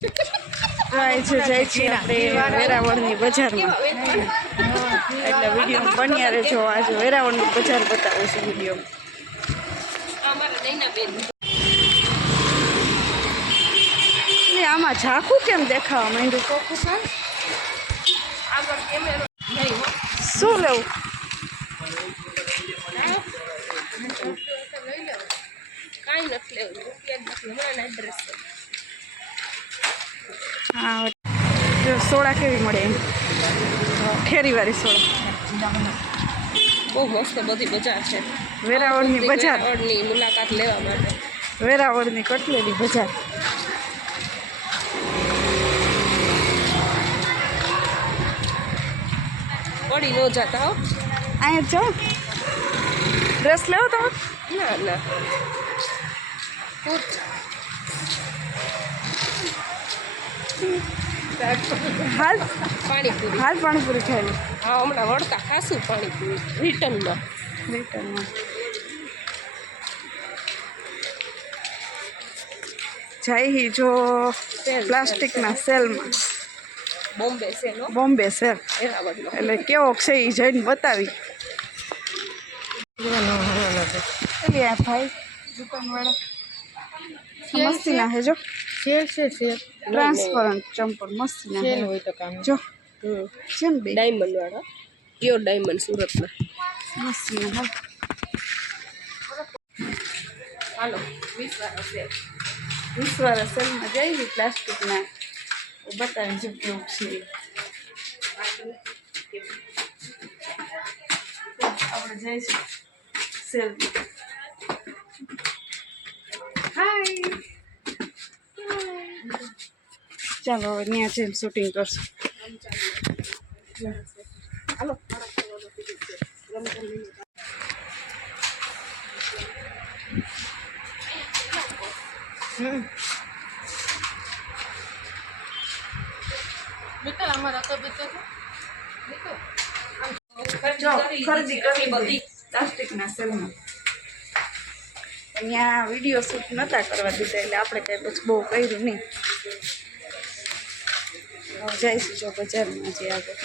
જાય છે આપણે વેરાવળની બજારમાં, એટલે વિડીયો બન્યા રહેજો. આજે વેરાવળની બજાર બતાવું છું વિડીયો. આમાં ઝાંખું કેમ દેખાવા માંડ્યું? શું લેવું? હા, સોડા કેવી મળે? ખેરીવાળી સોડા બહુ મસ્ત બધી બજાર છે. વેરાવળની બજાર, વેરાવળની મુલાકાત લેવા માટે વેરાવળની કટલેરી બજાર. પડી ન જતા હો. અહીંયા જાઓ, ડ્રેસ લેવો તમે? ના ના, હાલ પાણીપુરી. હાલ પાણીપુરી ખાઈ. હા, હમણાં વળતા ખાશું પાણીપુરી રિટર્નમાં. જાય જો પ્લાસ્ટિકના સેલમાં, બોમ્બે સેલ. બોમ્બે સેલ એટલે કેવો છે એ જઈને બતાવી. એટલે આ ભાઈ દુકાનવાળા મસ્તીના હે જો, ટ્રાન્સપરન્ટ ચંપલ મસ્તીના હોય તો કામ જો છે ને બે ડાયમંડ વાળા, પ્યોર ડાયમંડ સુરતના મસ્તીના. હાલો 20 સેલ. 20 સેલમાં જઈ પ્લાસ્ટિકના બતાવી જો કેવું છે. આપણે જઈશું સેલ. હાય, ચાલો હવે ત્યાં જઈને શૂટિંગ કરશું. હાલો ખરીદી કરી બધી પ્લાસ્ટિકના સેલમાં. અહીંયા વિડીયો શૂટ નહોતા કરવા દીધા એટલે આપણે કંઈ પછી બહુ કર્યું નહીં. જઈશું જો બજારમાં જે આગળ.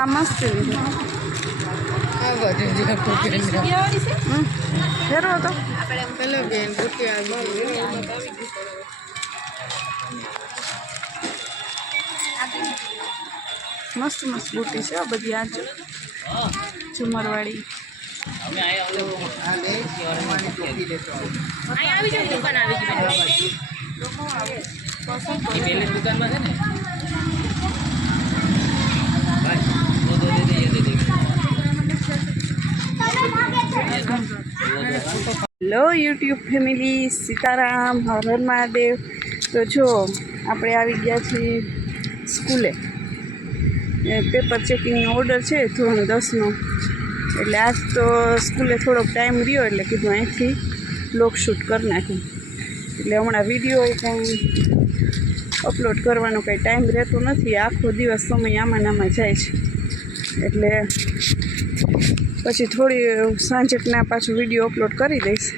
આ મસ્ત ફેરવો તો મસ્ત મસ્ત બુટી છે બધી. આ જો ઝુમરવાળી. Hello YouTube family, Sitaram, Har Har Mahadev. તો જો આપણે આવી ગયા છીએ સ્કૂલે. પેપર ચેકિંગનો ઓર્ડર છે ધોરણ 10નો, એટલે આજ તો સ્કૂલે થોડોક ટાઈમ રહ્યો એટલે કીધું અહીંથી બ્લોગ શૂટ કરી નાખ્યું. એટલે હમણાં વિડીયો એ કાંઈ અપલોડ કરવાનો કંઈ ટાઈમ રહેતો નથી. આખો દિવસ સમય આમાં આમાં જાય છે. એટલે પછી થોડી સાંજકના પાછું વિડીયો અપલોડ કરી દઈશ.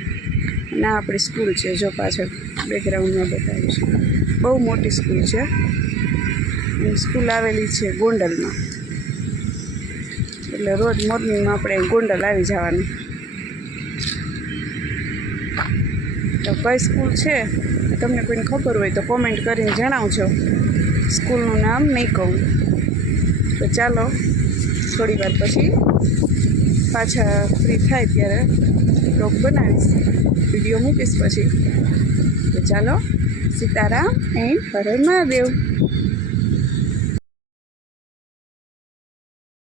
અને આ આપણી સ્કૂલ છે જો પાછળ બેકગ્રાઉન્ડમાં બતાવીશ. બહુ મોટી સ્કૂલ છે. સ્કૂલ આવેલી છે ગોંડલમાં, એટલે રોજ મોર્નિંગમાં આપણે ગોંડલ આવી જવાનું. તો કઈ સ્કૂલ છે તમને કોઈને ખબર હોય તો કોમેન્ટ કરીને જણાવજો. સ્કૂલનું નામ નહીં કહું. તો ચાલો થોડી વાર પછી પાછા ફ્રી થાય ત્યારે બ્લોગ બનાવીશ, વિડીયો મૂકીશ પછી. તો ચાલો, સીતારામ એન્ડ હર હર મહાદેવ.